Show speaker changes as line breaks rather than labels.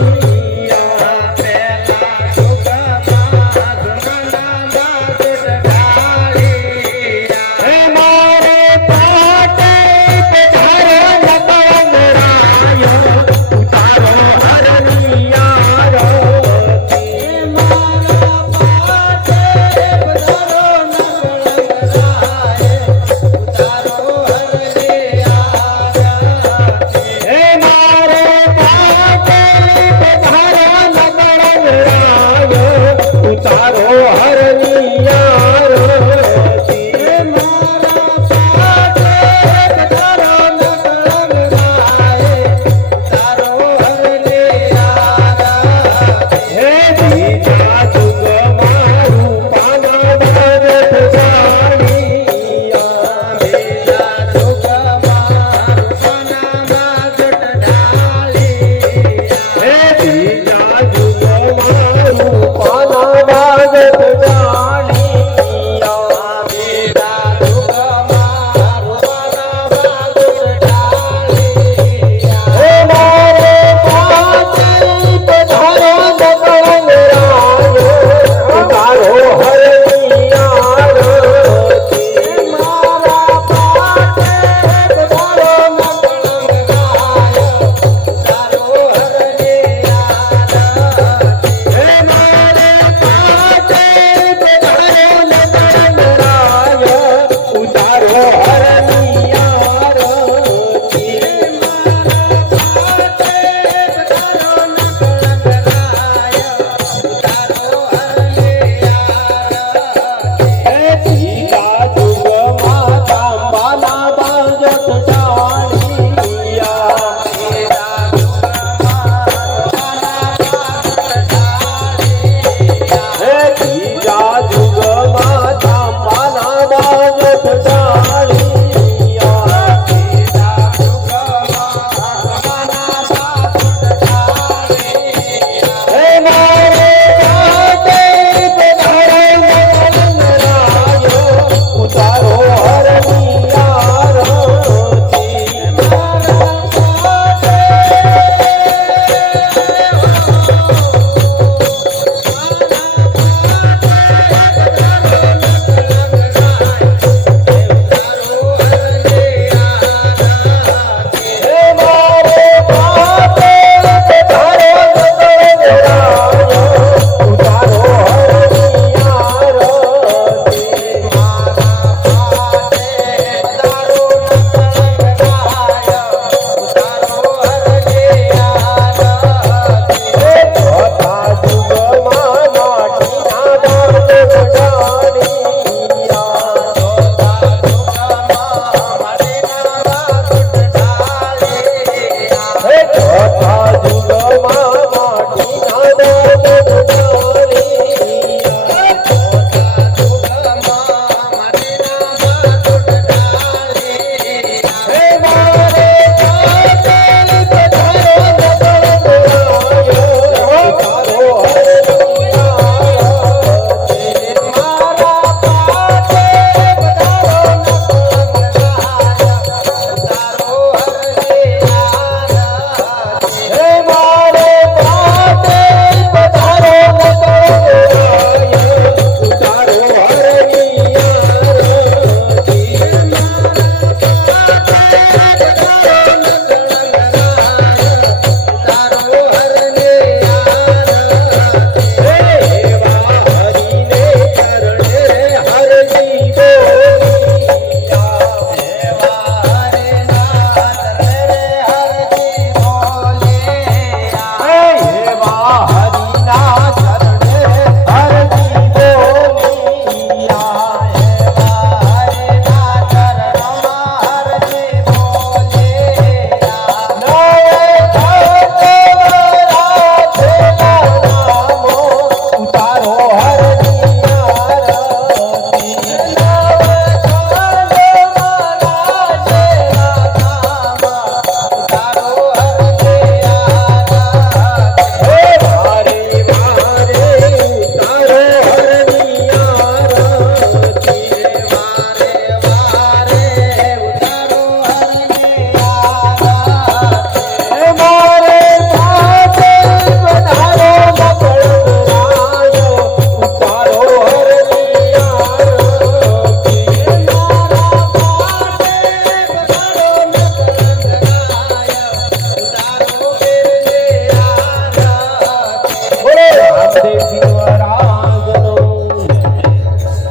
Thank you.